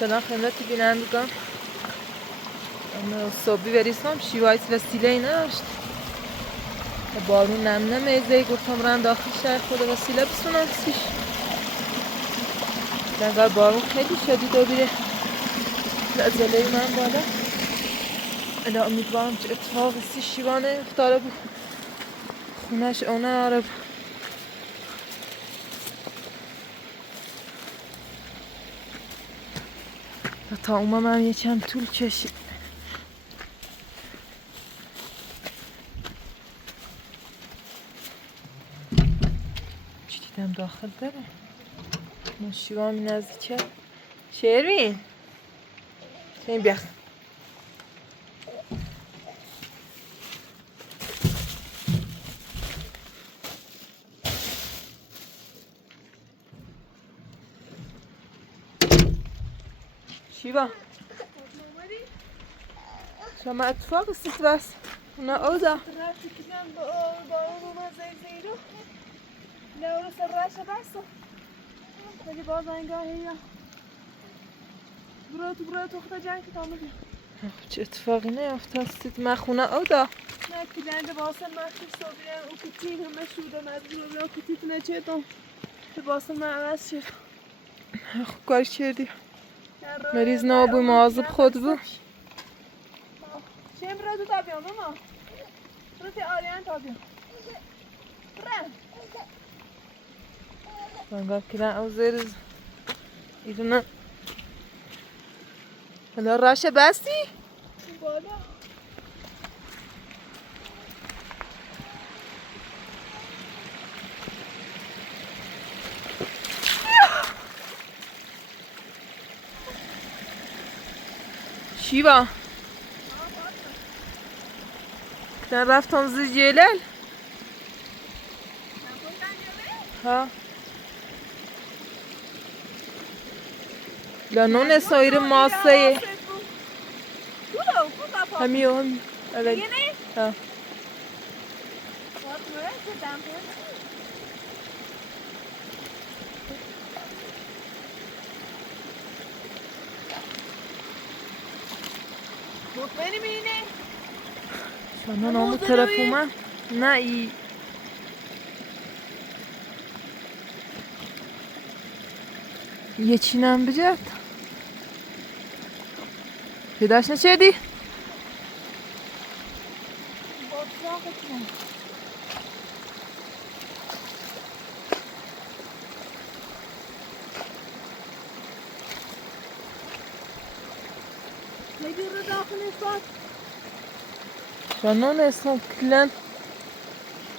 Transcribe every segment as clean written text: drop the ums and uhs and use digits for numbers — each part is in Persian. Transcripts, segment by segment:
سلام خدمت بینندگان. صبحی بریسم شیوایت وسیله ای نداشت. بارون نمیزه گفتم رن داخل شهر خود وسیله بسونم سیش. نگار بارون خیلی شدید و بیره زله من بالا. الا امیدوارم چه اتفاقی سی شیوانه افتاده بود. خونش اونه عرب. تا اومم هم یکم طول کشید. چی دیدم داخل داره؟ شیوان نزدیکه. شیروین این بیخ. شیوا شما اتفاق است بس نه اوضاع رفتی کدام بارون اومد زیرو لورو سرش بس ولی باز انگاهی یا برو تو خدا جنگ تامه بیا چه اتفاقی نیفتاد من خونه اوضاع نه کلنده واسه مخصوص صبحیان او کتی همه شوده مجبور بیا کتی تو نچه تو واسه من عوض شد خوب کاری کردی مریض نابوی مواظب خود بود شیم رو تا بیام ماما رو تی آریان تا بیام انگار کلن او زیر ایرونه حالا راشه بستی؟ بالا شیوا کلن رفتم زیر جلل ها لانون سایر ماسه همیو اولی ها مطمئنی میینه؟ شما نامو طرف اومد نه ای یه چینم بجد پیداش نچیدی؟ نگیر رو داخل استاد شنون اسم کلن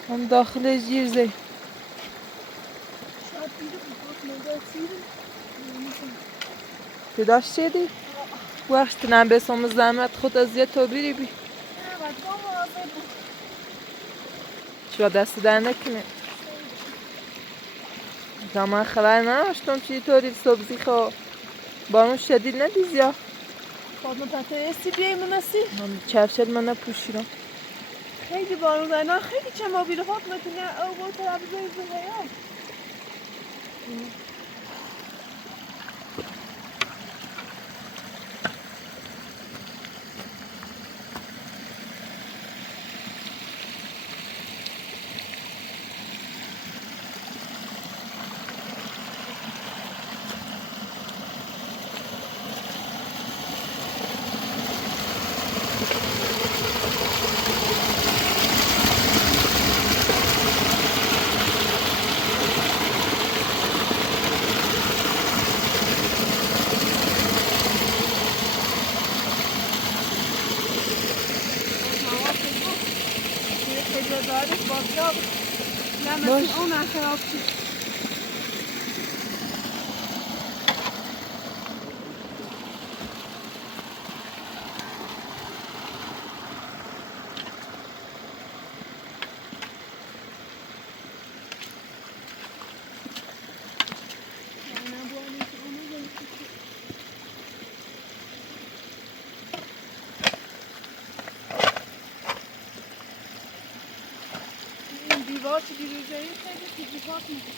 هم داخل جیر زی شاید بیده بود نگاه سیره پیداش چیدی؟ وقت نم بسام زحمت خود از یه تو بیری بی نه بچه ها مواظب بود شو دست در نکنه زمان خبر نداشتم چی طوری سبزی خو بارون شدید ندیز یا فاطمه پتای استی بیایی منسی من کفشت من نپوشیدم خیلی بارون داره نه خیلی چما بیره فاطمه که نه او با ترابیزه زهیان باش اون خراب شد این دیوار که دیروزهی خیلی تیپیکات میده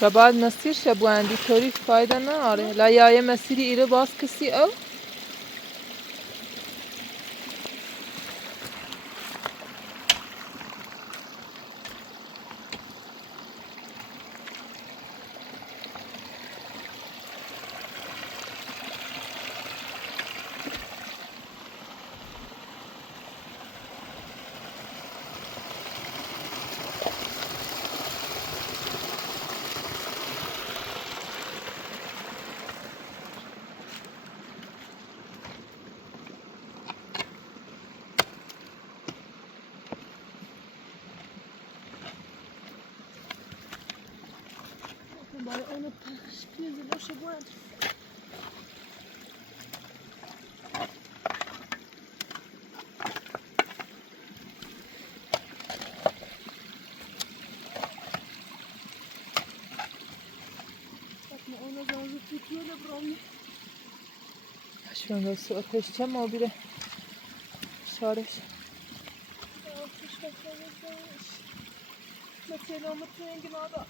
شباب مسیر شبواندی طوری فایده نداره لایه مسیری ایره باز کسی او Bara onu şpiyezi boşa bu an. Bakma ona zanzı tutuyor da buramı. şu anda su ateşeceğim o bile şarj. Mesela mutluğun günahı.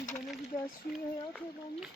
Özleme bir daha suyu hayat olanmış.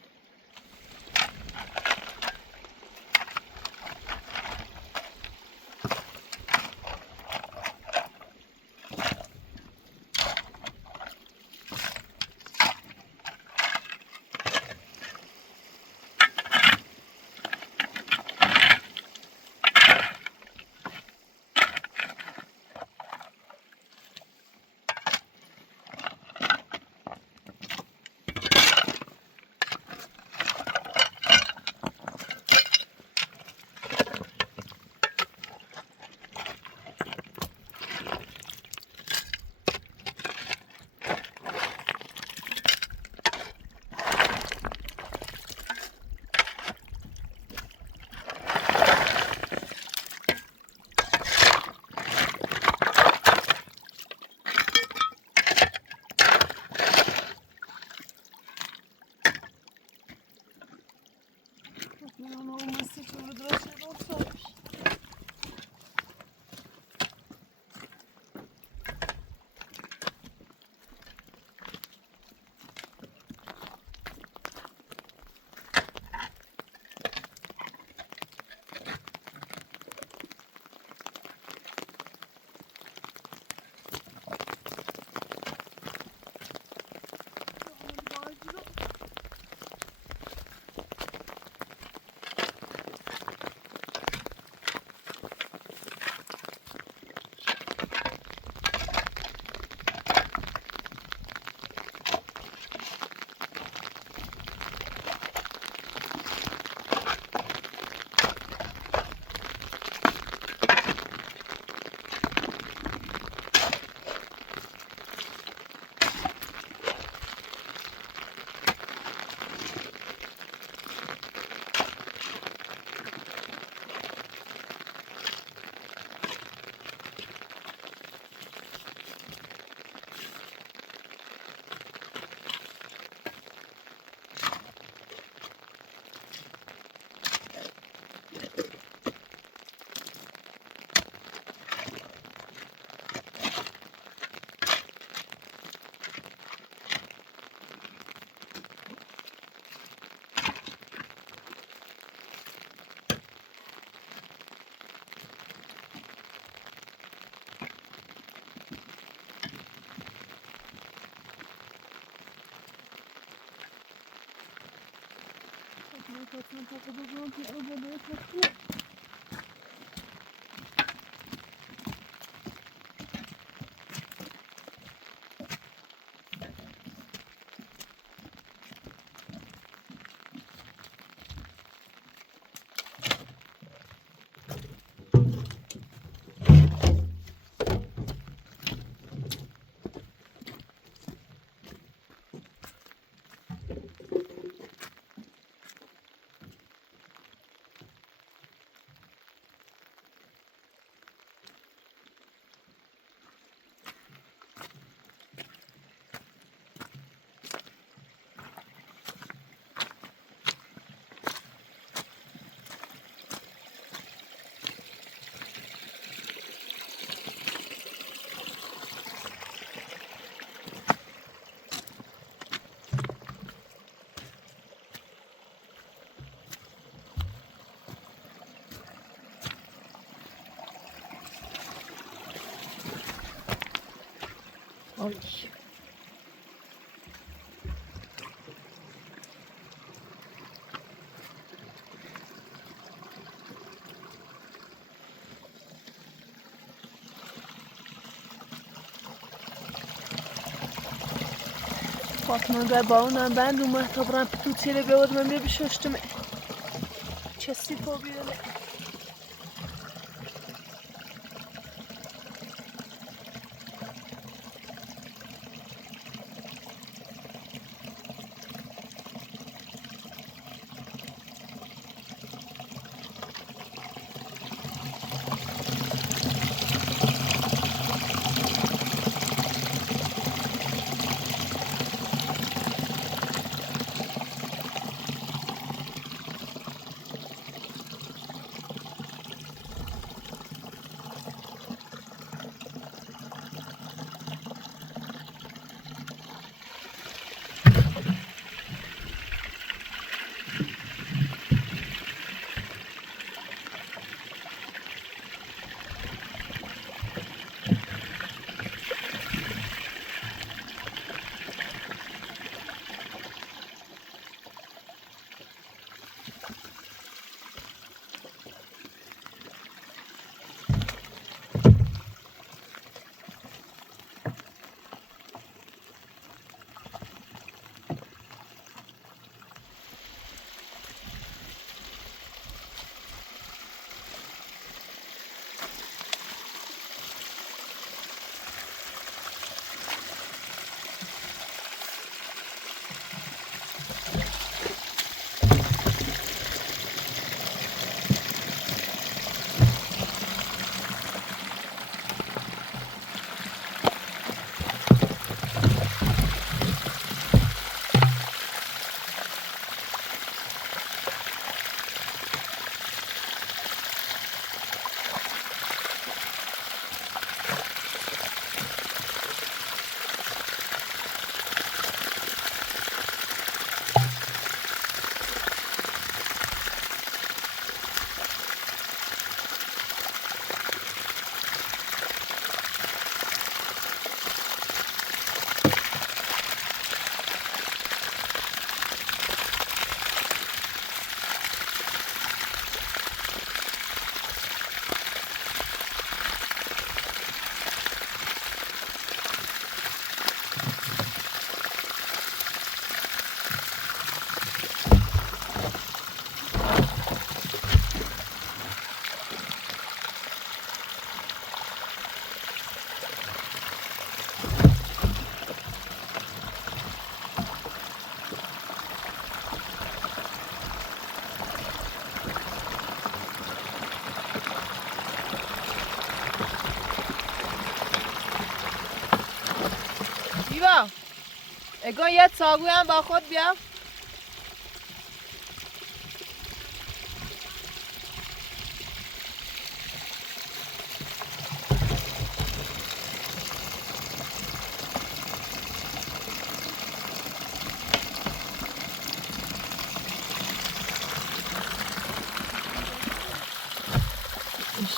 آی Fatma ve bağına ben de mahtabran pituçiyle gördüm bir şaştım. Çesip o bir ایوا اگه یه ساگوی هم با خود بیا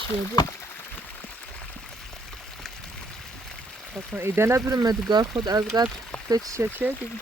شده بکن ایده نبرم مدگار خود از قبل بچه چه دیگه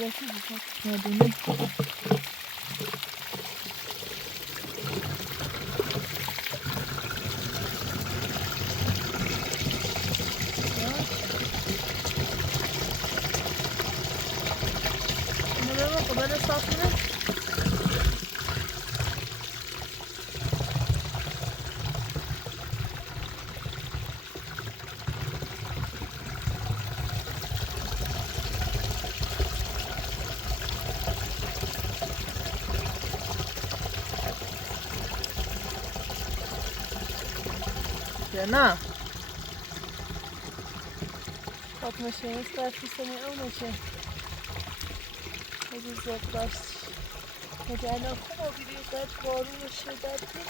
طرفی بود. ندونه. اینو بگو خب بده صاف کنه. نه Fatma şeyimiz tartışmayı almışım. Hadi zıplaş. Hadi ana kuma biliyor dert var mı şey derdi.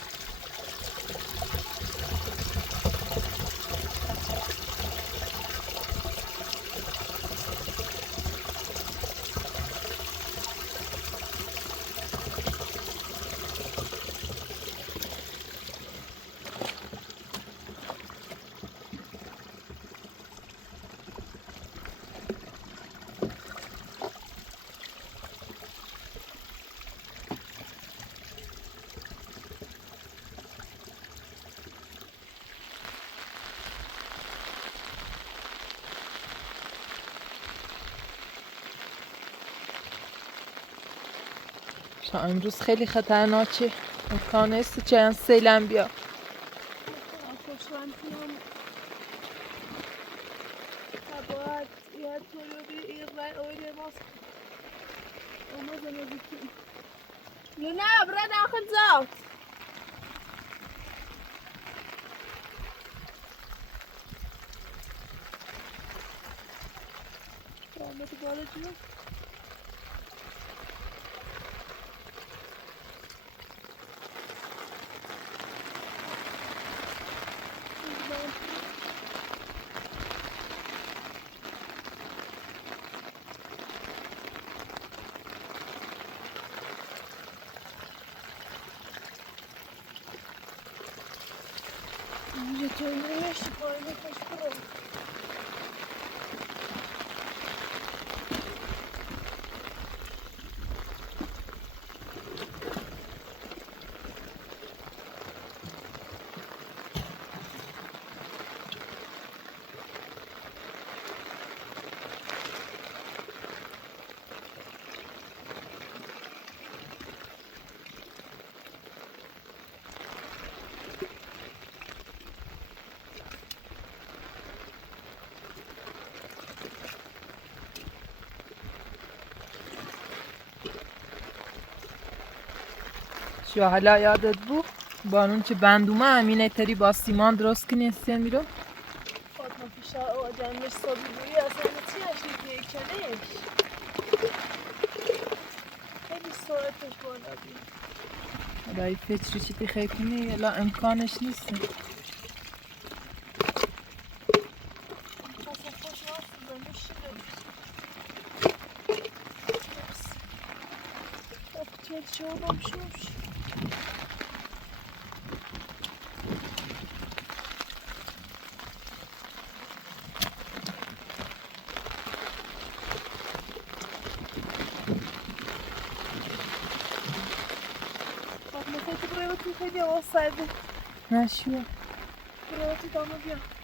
امروز خیلی خطرناکه. امکان است چند سیلم بیا. Koşlantıyorum. Kabahat ya toyu bir İran oynamaz. Olmaz ama zıkkım. Luna bırak داخل زوت. Ahmet'i bağlayacağım. Jetonları şifayla kaçıralım. شو حالا یادت بود بانون که بندومه همینه تری با سیمان درست کنی استین بیرو Fatma Fişa o adanmış sabırlığı asaneti yaşlı kekeleş. Hadi sonra teş bu arada. حالا فکری چی خیلی کنی الا امکانش نیست Kasa hoş varsın da ne şirin. Kapıtıyor şey olmamış. Fatma buraya bakın hadi olsaydı. نه شو Buraya bakın ama bir.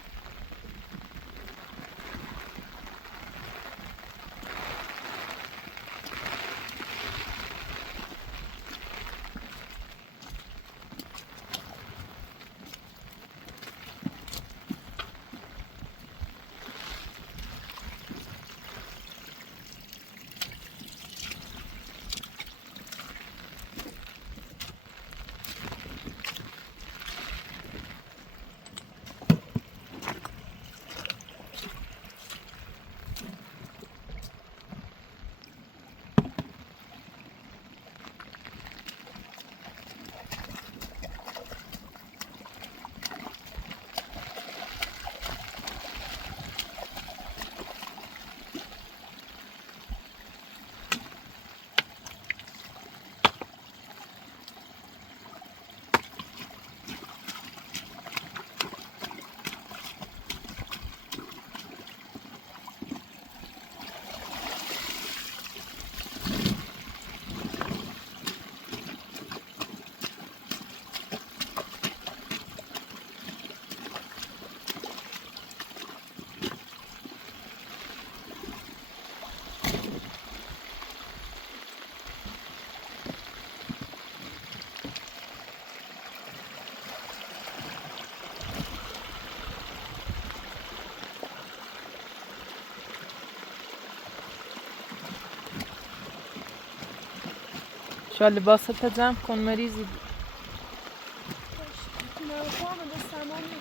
شو لباستا جمع کن مریضی. نه خواهم به سمانی.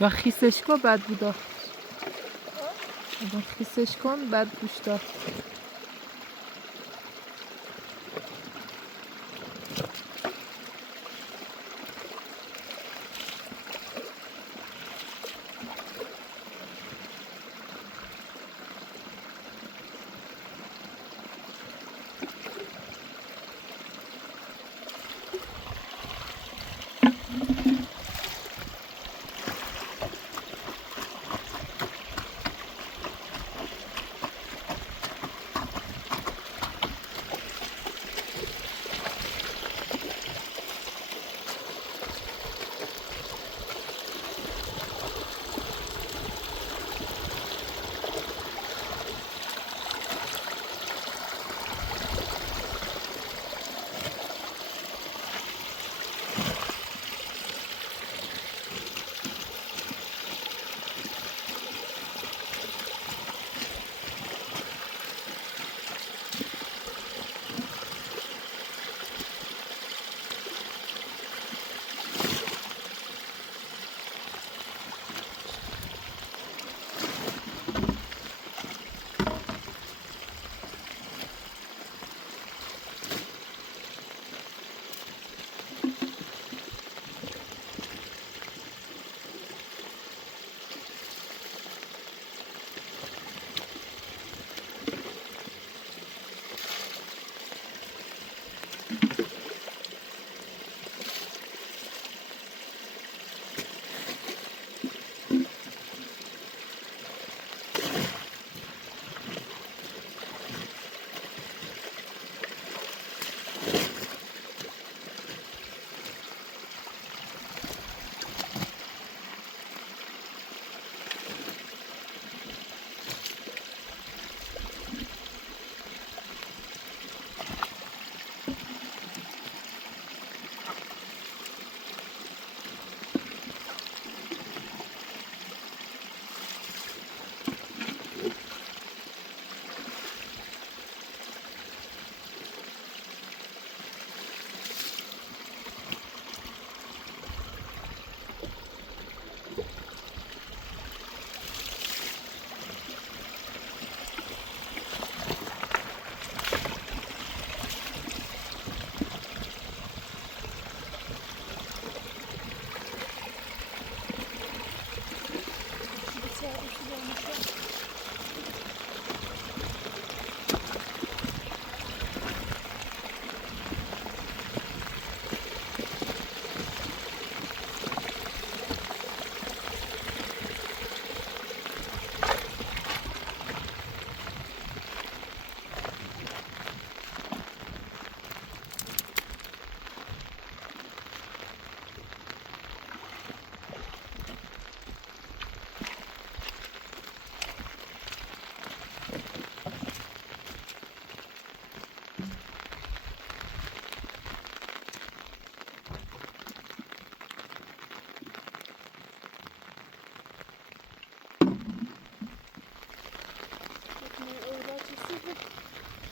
و خیسش کن بعد بودا. خیسش کن بعد گوش داد.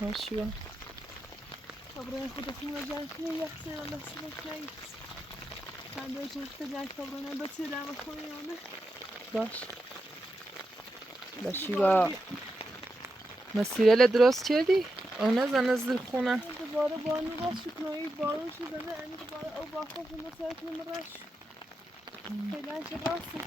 هاشیه طبعا خود خونه جنگی یخ زیران دست نکنید من به جنگ جنگ طبعا بتیرم و خونیونه باش باشیگا مسیره درست کردی؟ اون زن از در خونه دوباره بانو راست شکنایی بارون شدنه این دوباره او با خوش مسایت نمرش فعلا چه راسته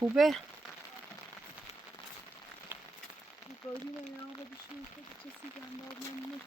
خوبه؟ بودی نه آقا بشون خود کسی گندار نمی‌کنه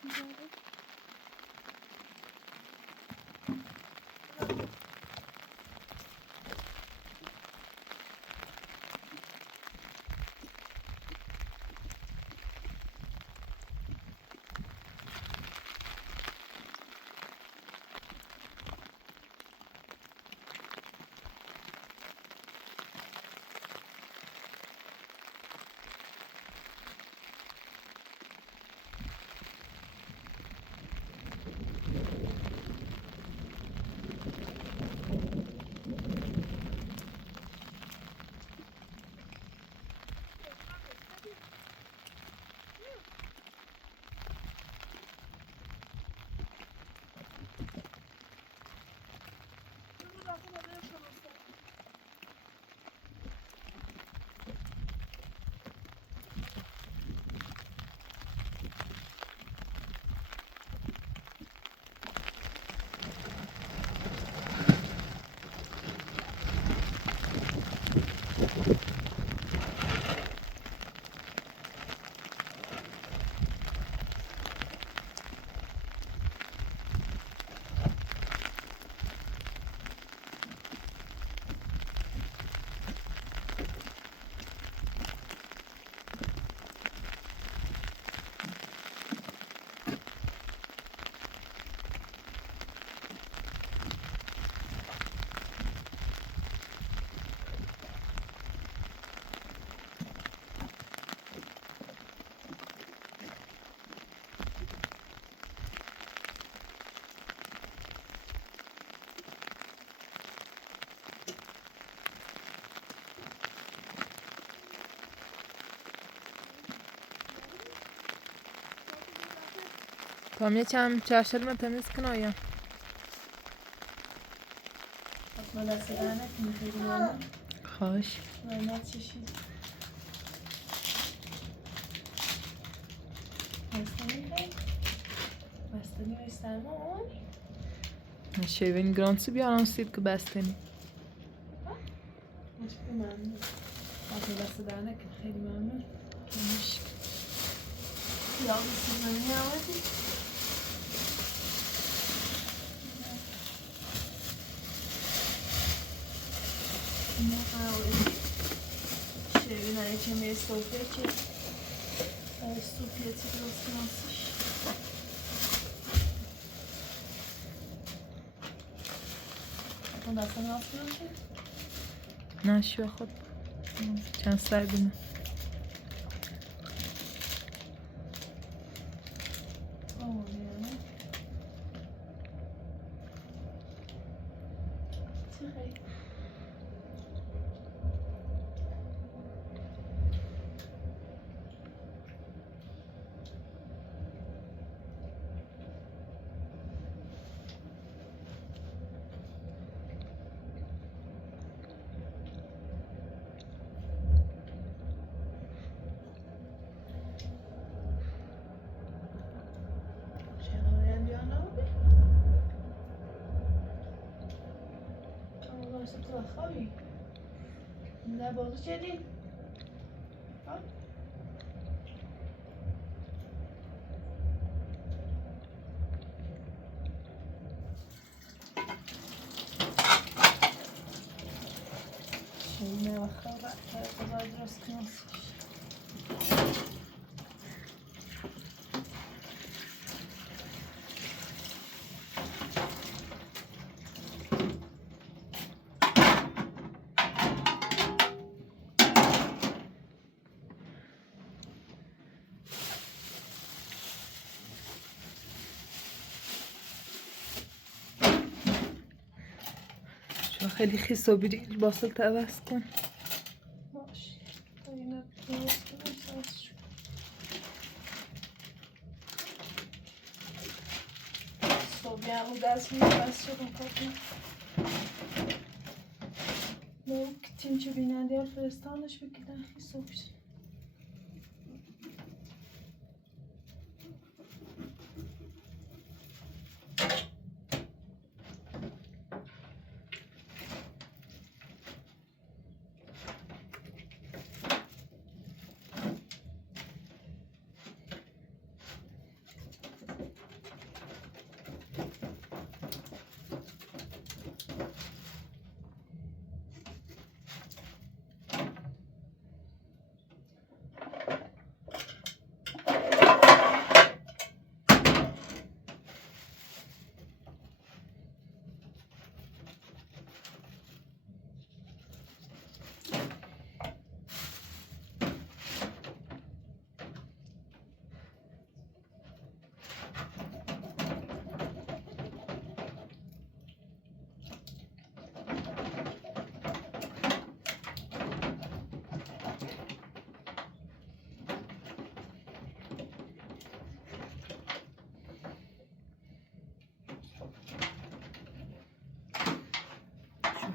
tam یکم چشم تمیز کن آیا ما دست در نکنی خیلی ممنون خوش ممنون چشید بستنی خیلی بستنی های سرمان شیوین گرانسی بیارم سید که بستنی مشکل ممنون ما دست در نکن خیلی ممنون مشکل یا بسید منی آمدی شیرین های چه صوفه که صوفیتی درست کناسیش اون دستم راست کنم که نه شو خود چند سر بینه خوابی نه بازو چدی خبر غذا درست کنم. شو خیلی خیسا بیری الباسل عوض کن. باش اینا درست کنم سازش. صبح او دست می‌بست شدم کاتون. لو کتیم چه بیننده فرستانش بکیدن صبح.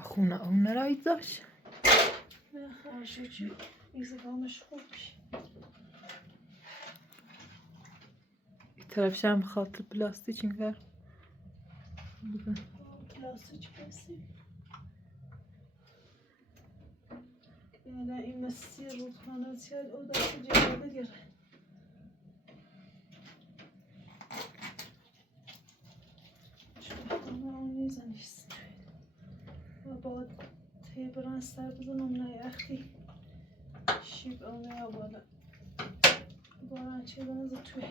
خونه اون نراید داشت. نه خرشوچی ایزگامش خوب میشه. این طرفش هم خاطر پلاستیک اینگر پلاستیک بسیم. یعنی این مستی رودخانه تیاد او دست جیبه گره. چون اون نیزنیست. و با تیبران سر بزنم نه اختی شیب اونه یا بالا باران چه بنازه توی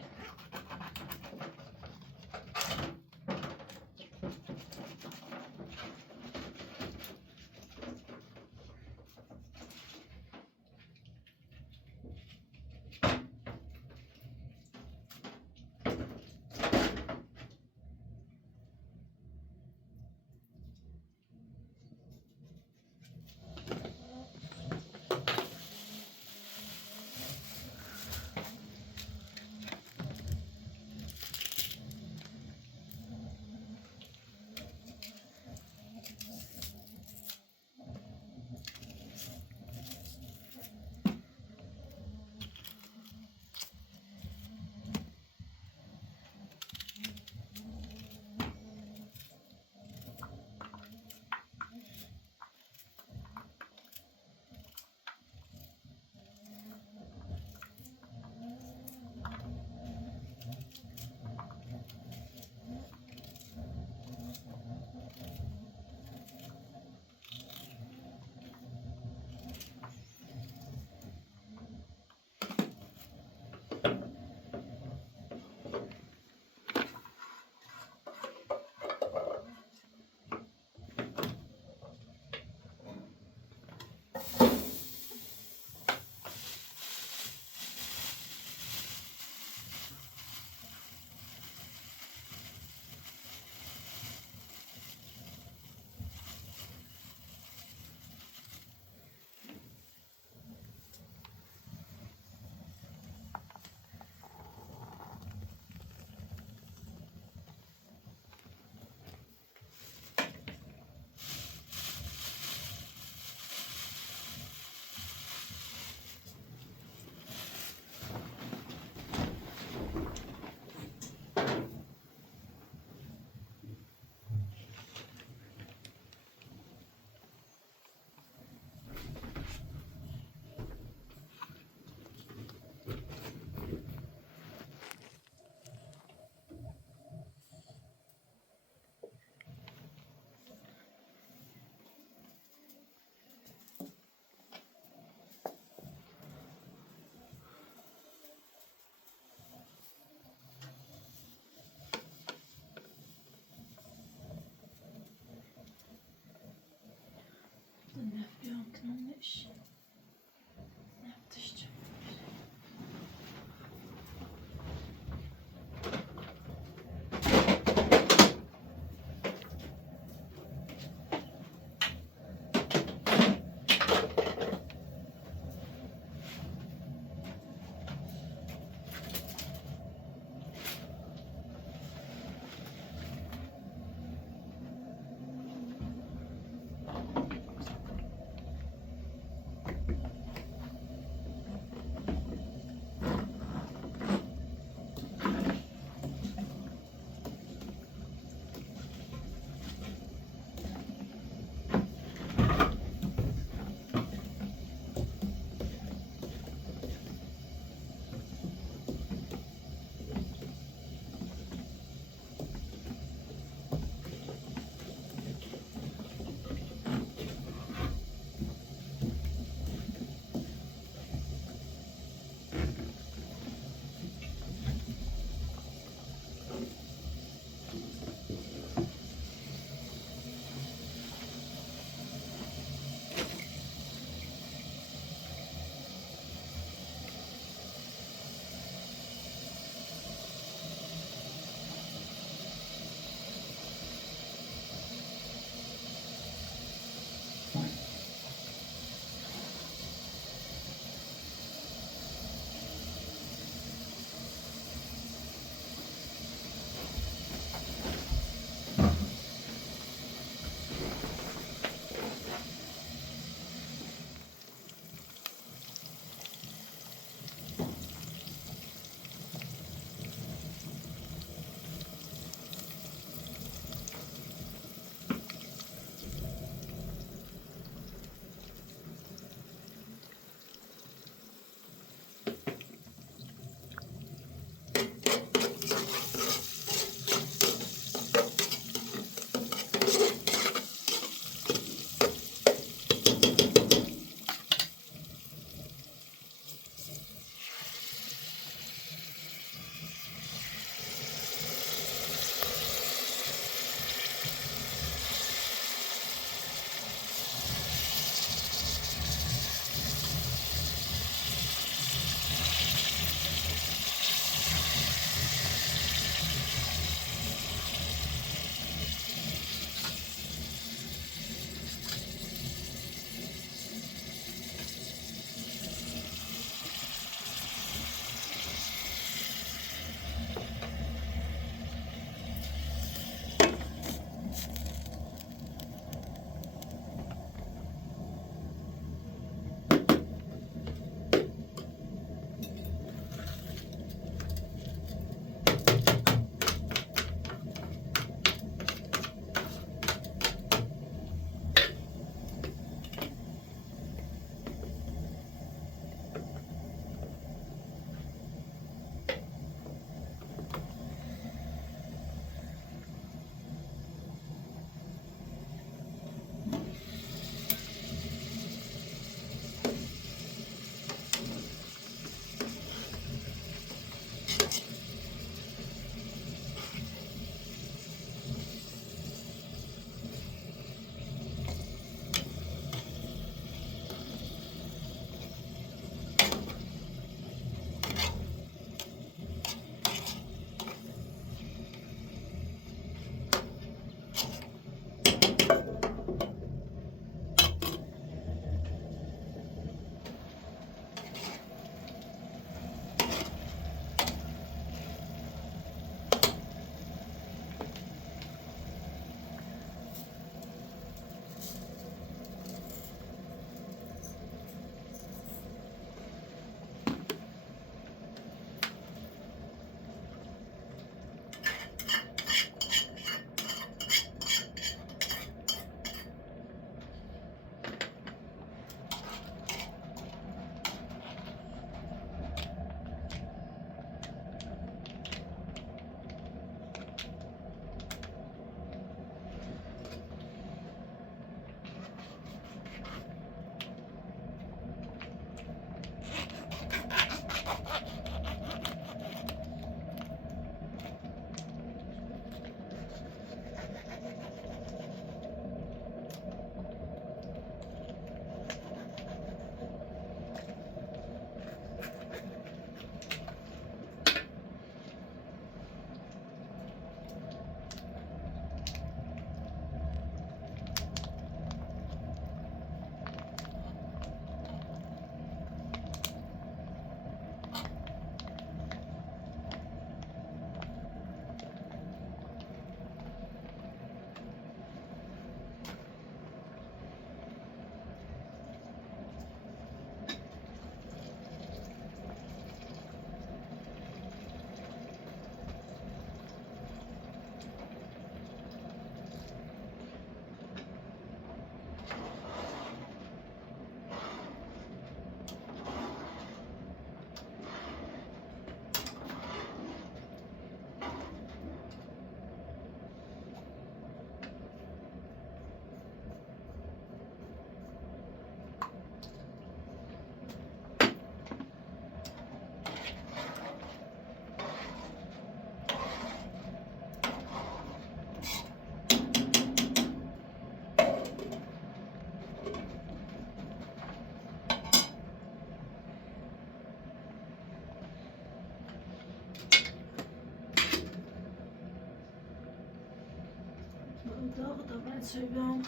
چه بیام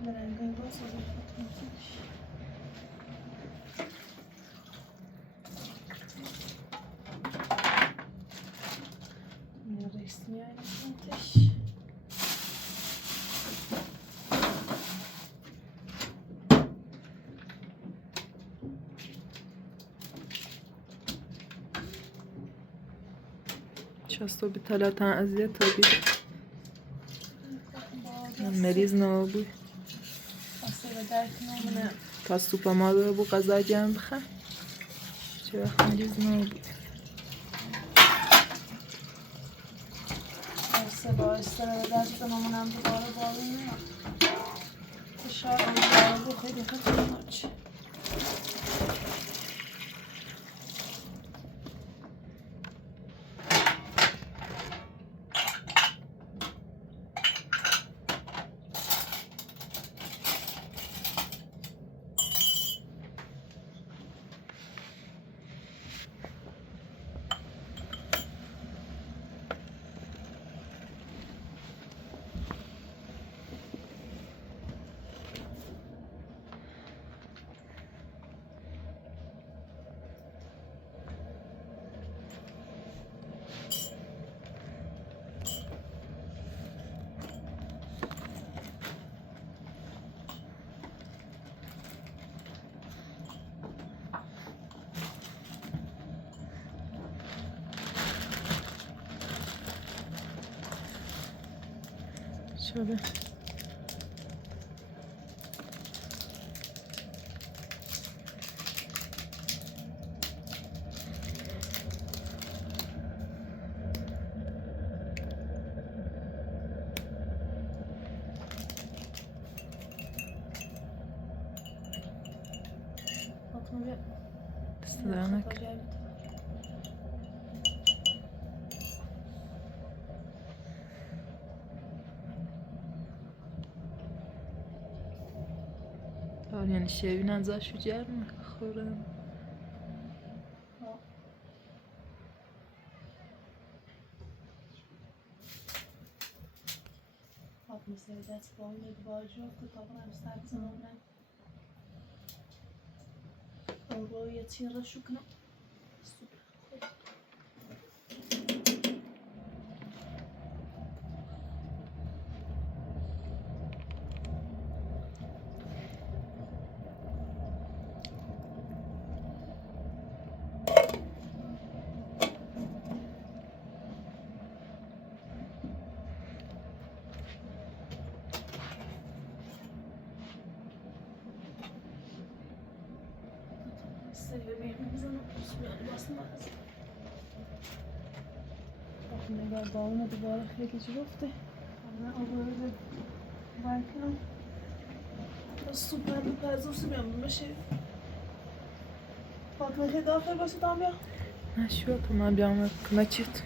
برنگای باز از خودمونش یه رسمی هستش شستو به ثلاثة أزياء طبيعي مریض نبود اصلا درک نمونه تا سوپرمارکت بو غذا جمع بخوام چه وقت مریض نبود اصلا با استرا درک نمونم دوباره بارون میاد فشار آن رو خیلی خطرناکه شده استدامك يعني شايفين انزا شجار خورم مثل دست با اون باجو که طبعا سبز نمونه رو یه تیر شو کنم نگاه با اون دوباره خیلی جرفته من آباره برکنم سوپر دوپر از اون سوپر بشه فاطمه خیلی داخل باشه دامیا نشوه تو من بیام کمچت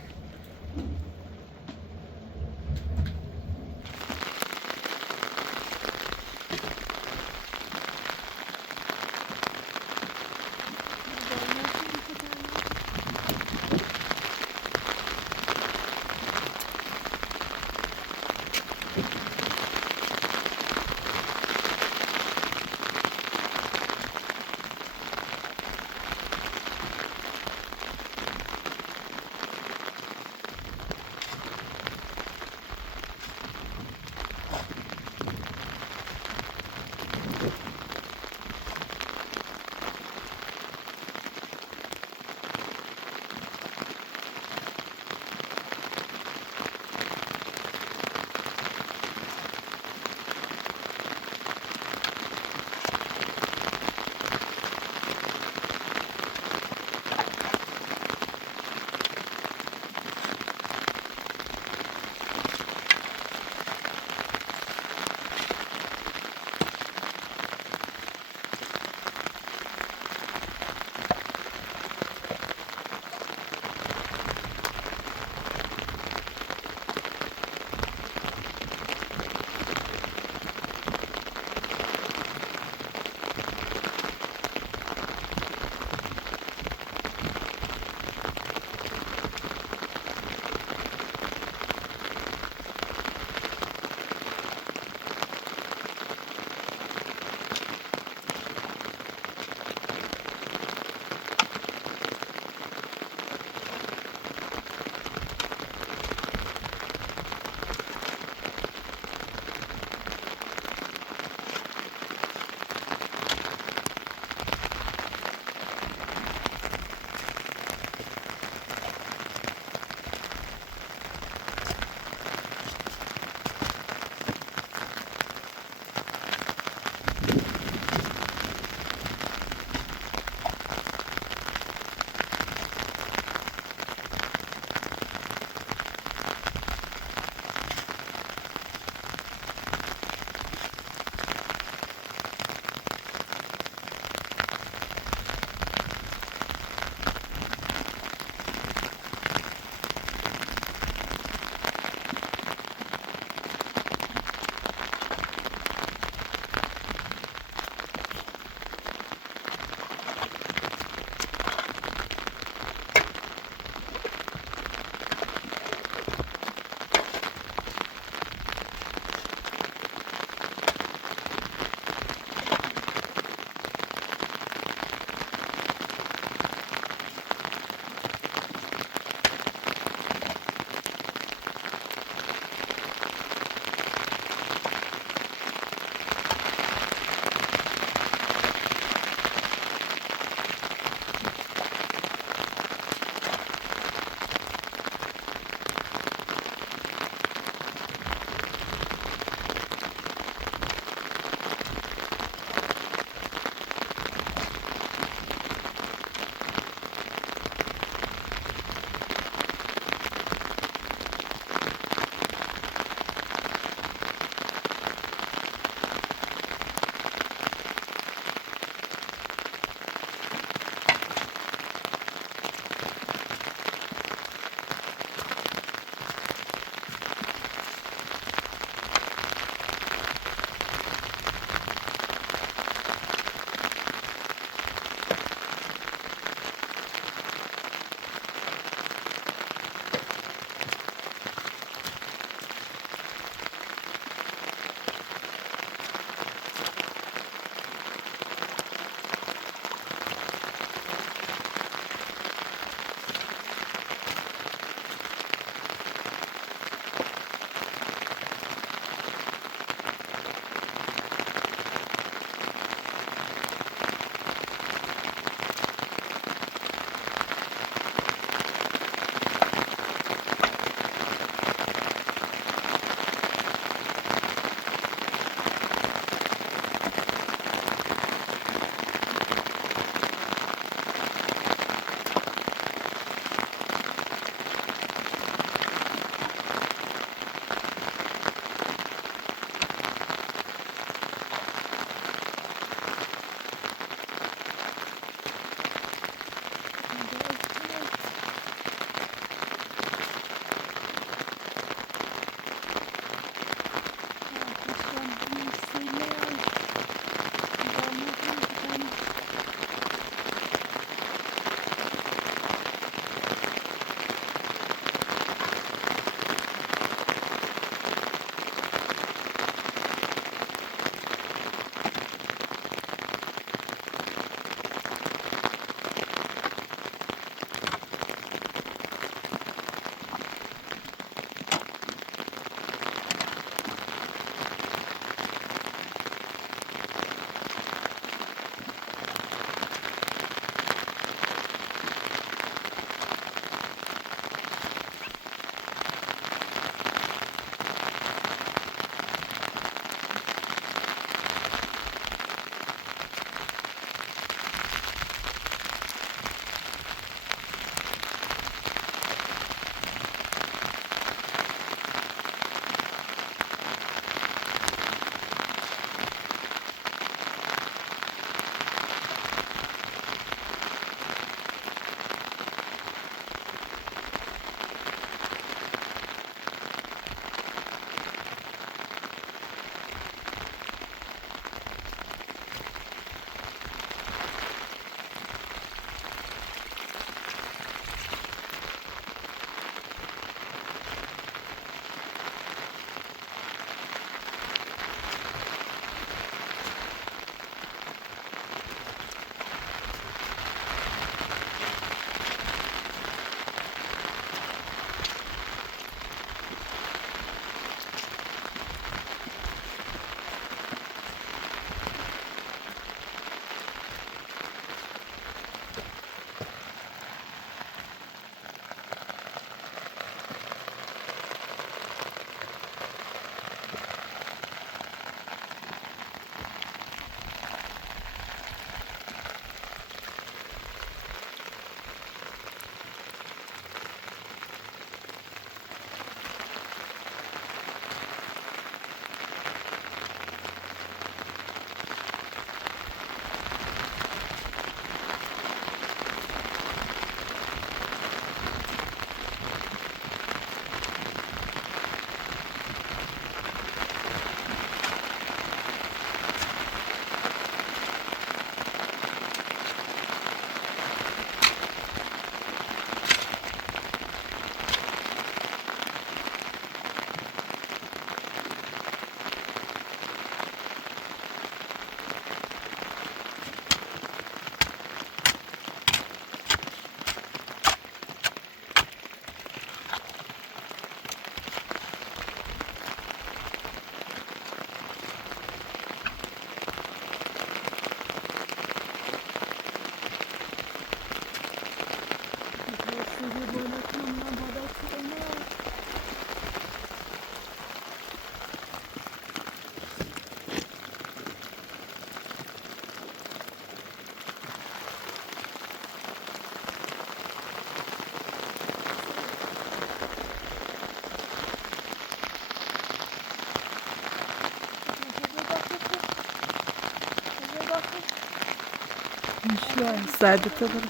شو ساعدته برو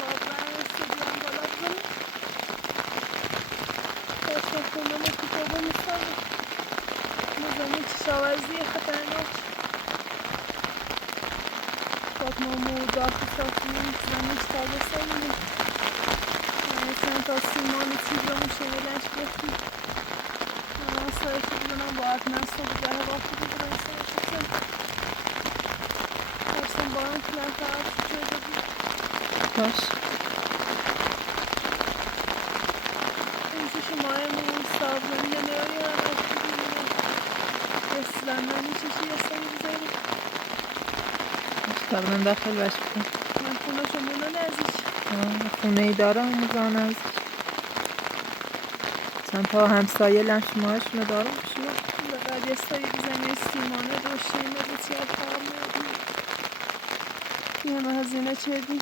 واقعا استدیوم بالا بزنیم داشتم خونم کتابا میخوام نظامی کشاورزی خطرناک شادنامه و داخل ساختمون زمین تازه ساییم چند تا سیمان تیبرمون شنیدنش گفتیم سایش بزنم با اتمن صبح در هوا خوبی بودم سایش بزنم داشتم باران کلن فراب شده بود باش اینجا شمایمون صابلانی نمیاری هم اشتی بینیم رسلندانی چشی یستانی بزنیم طبعا داخل باش بکن من خونه شمونه نزیش خونه ای داره همون از چند تا همسایه لنشماهاشونو دارم شما لقد یه سایی بزنیم سیمانه روشنه بسیار فرام میدیم یه همه هزینه چردیم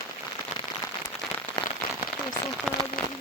اصلا خراب بودیم